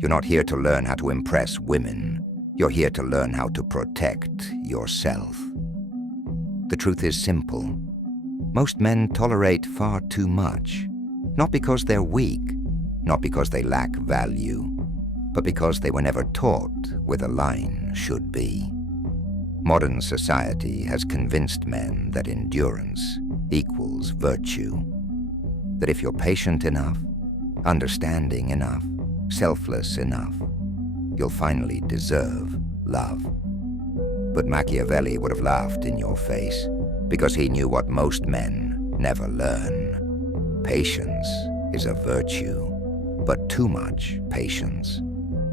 You're not here to learn how to impress women. You're here to learn how to protect yourself. The truth is simple. Most men tolerate far too much, not because they're weak, not because they lack value, but because they were never taught where the line should be. Modern society has convinced men that endurance equals virtue, that if you're patient enough, understanding enough, selfless enough, you'll finally deserve love. But Machiavelli would have laughed in your face because he knew what most men never learn. Patience is a virtue, but too much patience,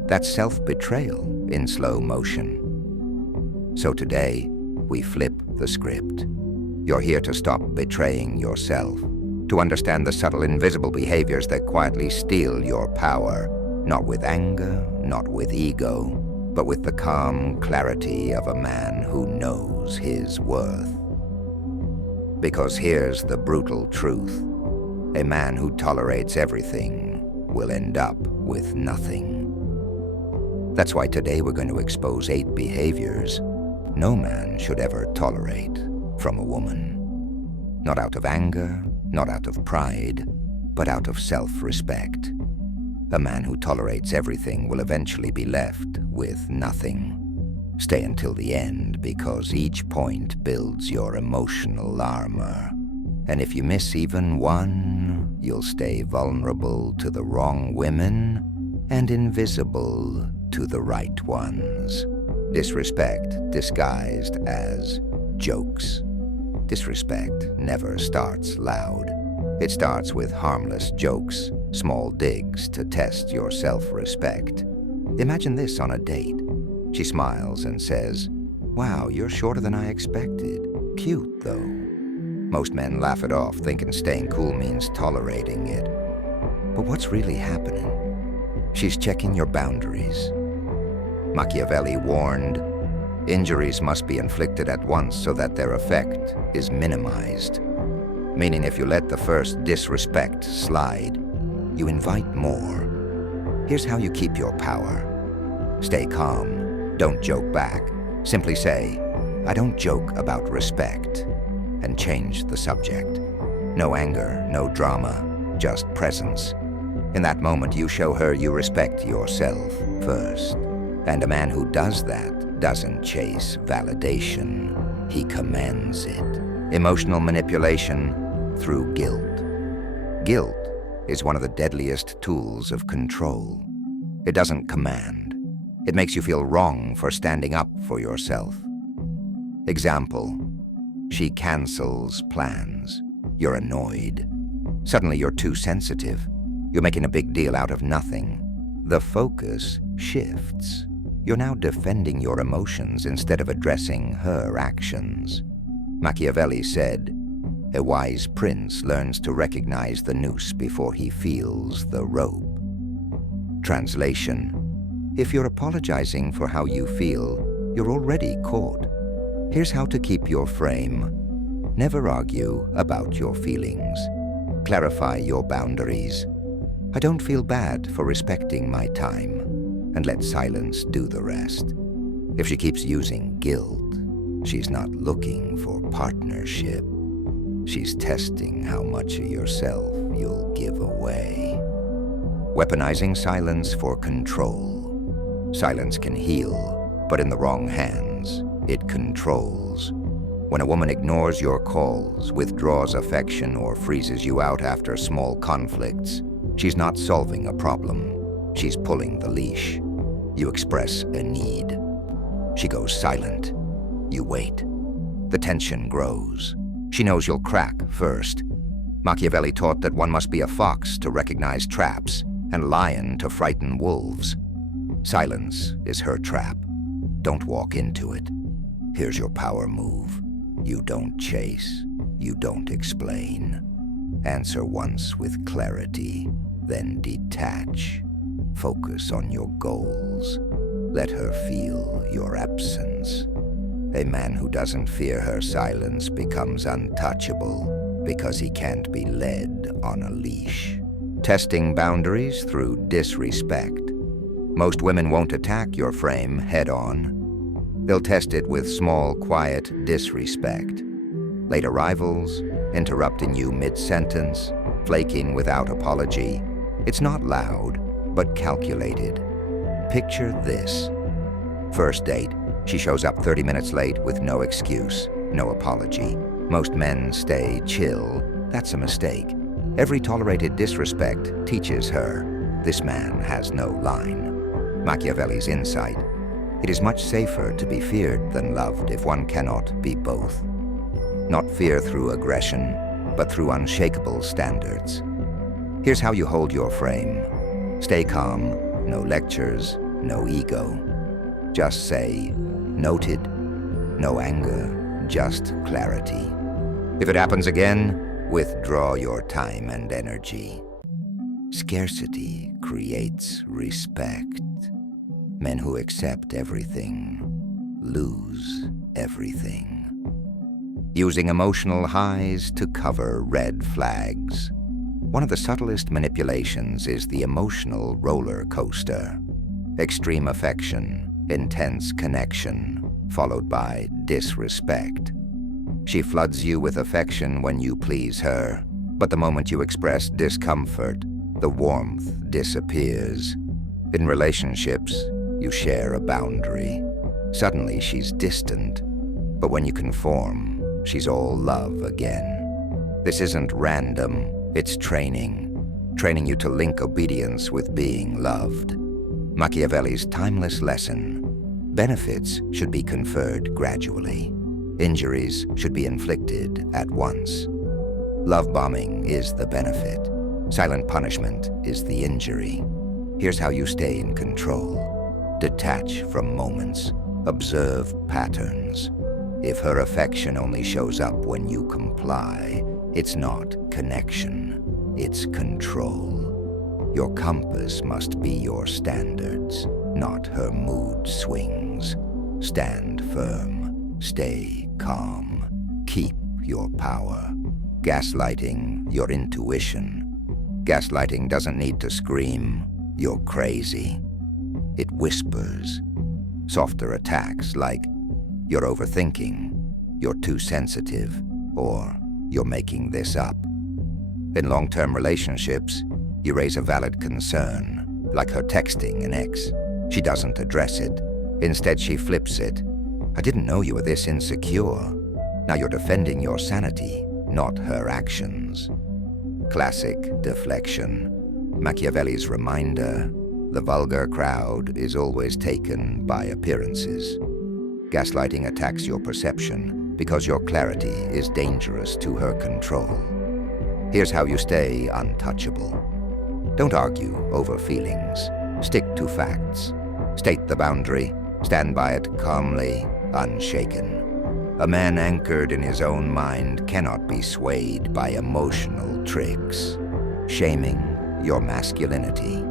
that's self-betrayal in slow motion. So today, we flip the script. You're here to stop betraying yourself, to understand the subtle invisible behaviors that quietly steal your power, not with anger, not with ego, but with the calm clarity of a man who knows his worth. Because here's the brutal truth. A man who tolerates everything will end up with nothing. That's why today we're going to expose 8 behaviors no man should ever tolerate from a woman. Not out of anger, not out of pride, but out of self-respect. A man who tolerates everything will eventually be left with nothing. Stay until the end, because each point builds your emotional armor. And if you miss even one, you'll stay vulnerable to the wrong women and invisible to the right ones. Disrespect disguised as jokes. Disrespect never starts loud. It starts with harmless jokes, small digs to test your self-respect. Imagine this on a date. She smiles and says, "Wow, you're shorter than I expected. Cute, though." Most men laugh it off, thinking staying cool means tolerating it. But what's really happening? She's checking your boundaries. Machiavelli warned, injuries must be inflicted at once so that their effect is minimized. Meaning if you let the first disrespect slide, you invite more. Here's how you keep your power. Stay calm. Don't joke back. Simply say, "I don't joke about respect," and change the subject. No anger, no drama, just presence. In that moment, you show her you respect yourself first. And a man who does that doesn't chase validation. He commands it. Emotional manipulation through guilt. Guilt is one of the deadliest tools of control. It doesn't command. It makes you feel wrong for standing up for yourself. Example, she cancels plans. You're annoyed. Suddenly you're too sensitive. You're making a big deal out of nothing. The focus shifts. You're now defending your emotions instead of addressing her actions. Machiavelli said, "A wise prince learns to recognize the noose before he feels the rope." Translation: if you're apologizing for how you feel, you're already caught. Here's how to keep your frame. Never argue about your feelings. Clarify your boundaries. I don't feel bad for respecting my time, and let silence do the rest. If she keeps using guilt, she's not looking for partnership. She's testing how much of yourself you'll give away. Weaponizing silence for control. Silence can heal, but in the wrong hands, it controls. When a woman ignores your calls, withdraws affection, or freezes you out after small conflicts, she's not solving a problem. She's pulling the leash. You express a need. She goes silent. You wait. The tension grows. She knows you'll crack first. Machiavelli taught that one must be a fox to recognize traps, and lion to frighten wolves. Silence is her trap. Don't walk into it. Here's your power move. You don't chase. You don't explain. Answer once with clarity, then detach. Focus on your goals. Let her feel your absence. A man who doesn't fear her silence becomes untouchable because he can't be led on a leash. Testing boundaries through disrespect. Most women won't attack your frame head-on. They'll test it with small, quiet disrespect. Late arrivals, interrupting you mid-sentence, flaking without apology. It's not loud, but calculated. Picture this. First date, she shows up 30 minutes late with no excuse, no apology. Most men stay chill. That's a mistake. Every tolerated disrespect teaches her, this man has no line. Machiavelli's insight. It is much safer to be feared than loved if one cannot be both. Not fear through aggression, but through unshakable standards. Here's how you hold your frame. Stay calm, no lectures, no ego. Just say, noted, no anger, just clarity. If it happens again, withdraw your time and energy. Scarcity creates respect. Men who accept everything lose everything. Using emotional highs to cover red flags. One of the subtlest manipulations is the emotional roller coaster. Extreme affection, intense connection, followed by disrespect. She floods you with affection when you please her, but the moment you express discomfort, the warmth disappears. In relationships, you share a boundary. Suddenly she's distant, but when you conform, she's all love again. This isn't random, it's training. Training you to link obedience with being loved. Machiavelli's timeless lesson. Benefits should be conferred gradually. Injuries should be inflicted at once. Love bombing is the benefit. Silent punishment is the injury. Here's how you stay in control. Detach from moments. Observe patterns. If her affection only shows up when you comply, it's not connection, it's control. Your compass must be your standards, not her mood swings. Stand firm, stay calm, keep your power. Gaslighting your intuition. Gaslighting doesn't need to scream, "You're crazy." It whispers. Softer attacks like, "You're overthinking," "You're too sensitive," or "You're making this up." In long-term relationships, you raise a valid concern, like her texting an ex. She doesn't address it. Instead, she flips it. "I didn't know you were this insecure." Now you're defending your sanity, not her actions. Classic deflection. Machiavelli's reminder, the vulgar crowd is always taken by appearances. Gaslighting attacks your perception because your clarity is dangerous to her control. Here's how you stay untouchable. Don't argue over feelings. Stick to facts. State the boundary. Stand by it calmly, unshaken. A man anchored in his own mind cannot be swayed by emotional tricks. Shaming your masculinity.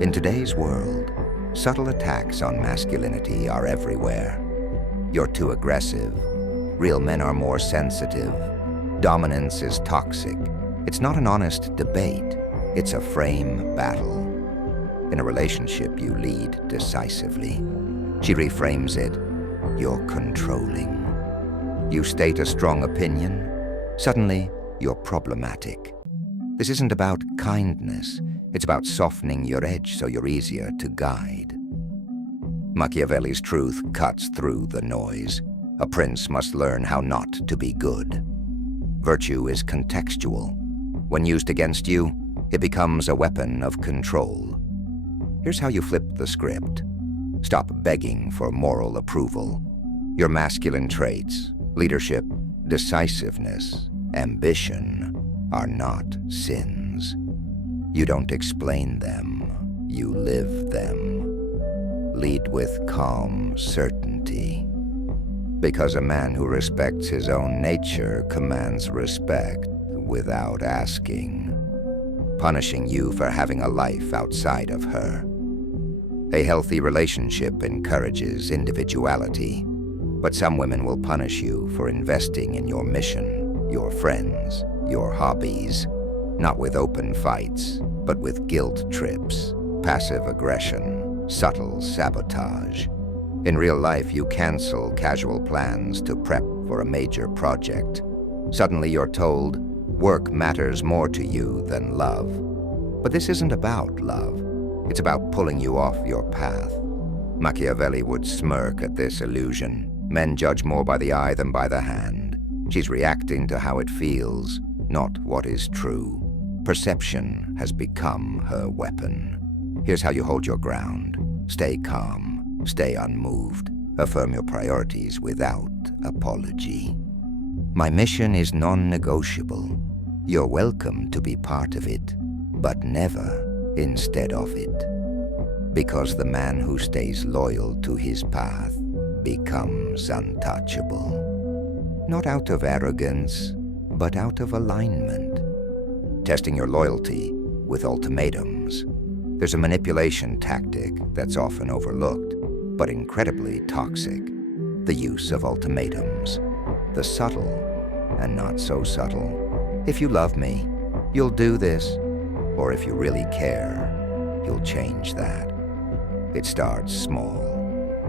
In today's world, subtle attacks on masculinity are everywhere. You're too aggressive. Real men are more sensitive. Dominance is toxic. It's not an honest debate. It's a frame battle. In a relationship, you lead decisively. She reframes it. You're controlling. You state a strong opinion. Suddenly, you're problematic. This isn't about kindness. It's about softening your edge so you're easier to guide. Machiavelli's truth cuts through the noise. A prince must learn how not to be good. Virtue is contextual. When used against you, it becomes a weapon of control. Here's how you flip the script. Stop begging for moral approval. Your masculine traits, leadership, decisiveness, ambition, are not sins. You don't explain them, you live them. Lead with calm certainty. Because a man who respects his own nature commands respect without asking. Punishing you for having a life outside of her. A healthy relationship encourages individuality, but some women will punish you for investing in your mission, your friends, your hobbies, not with open fights, but with guilt trips, passive aggression, subtle sabotage. In real life, you cancel casual plans to prep for a major project. Suddenly you're told, work matters more to you than love. But this isn't about love. It's about pulling you off your path. Machiavelli would smirk at this illusion. Men judge more by the eye than by the hand. She's reacting to how it feels, not what is true. Perception has become her weapon. Here's how you hold your ground. Stay calm, stay unmoved, affirm your priorities without apology. My mission is non-negotiable. You're welcome to be part of it, but never instead of it. Because the man who stays loyal to his path becomes untouchable. Not out of arrogance, but out of alignment. Testing your loyalty with ultimatums. There's a manipulation tactic that's often overlooked, but incredibly toxic. The use of ultimatums. The subtle and not so subtle. If you love me, you'll do this. Or if you really care, you'll change that. It starts small.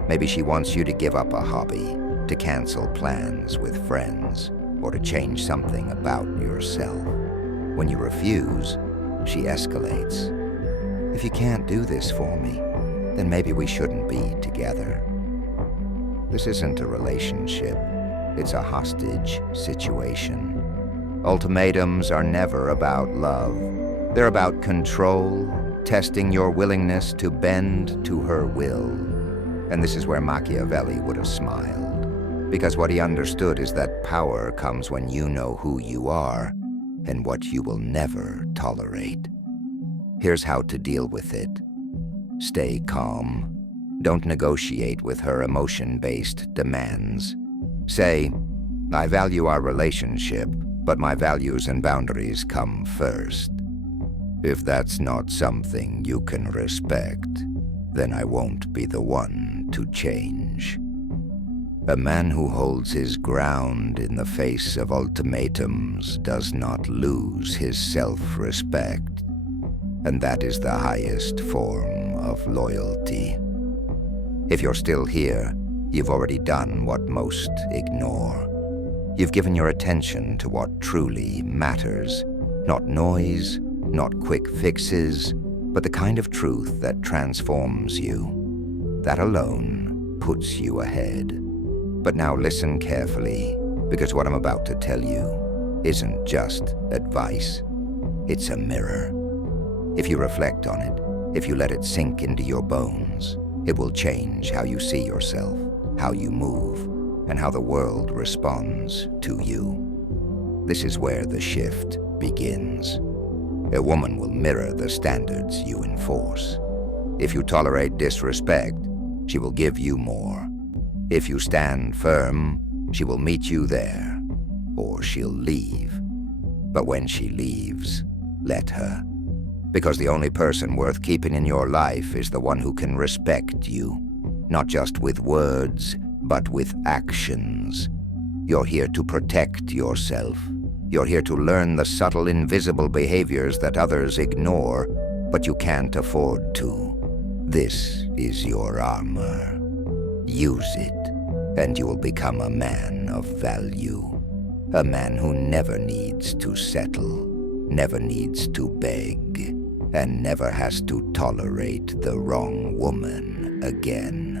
Maybe she wants you to give up a hobby, to cancel plans with friends, or to change something about yourself. When you refuse, she escalates. If you can't do this for me, then maybe we shouldn't be together. This isn't a relationship. It's a hostage situation. Ultimatums are never about love. They're about control, testing your willingness to bend to her will. And this is where Machiavelli would have smiled. Because what he understood is that power comes when you know who you are and what you will never tolerate. Here's how to deal with it. Stay calm. Don't negotiate with her emotion-based demands. Say, I value our relationship, but my values and boundaries come first. If that's not something you can respect, then I won't be the one to change. A man who holds his ground in the face of ultimatums does not lose his self-respect, and that is the highest form of loyalty. If you're still here, you've already done what most ignore. You've given your attention to what truly matters, not noise, not quick fixes, but the kind of truth that transforms you. That alone puts you ahead. But now listen carefully, because what I'm about to tell you isn't just advice. It's a mirror. If you reflect on it, if you let it sink into your bones, it will change how you see yourself, how you move, and how the world responds to you. This is where the shift begins. A woman will mirror the standards you enforce. If you tolerate disrespect, she will give you more. If you stand firm, she will meet you there, or she'll leave. But when she leaves, let her. Because the only person worth keeping in your life is the one who can respect you, not just with words, but with actions. You're here to protect yourself. You're here to learn the subtle, invisible behaviors that others ignore, but you can't afford to. This is your armor. Use it, and you will become a man of value. A man who never needs to settle, never needs to beg, and never has to tolerate the wrong woman again.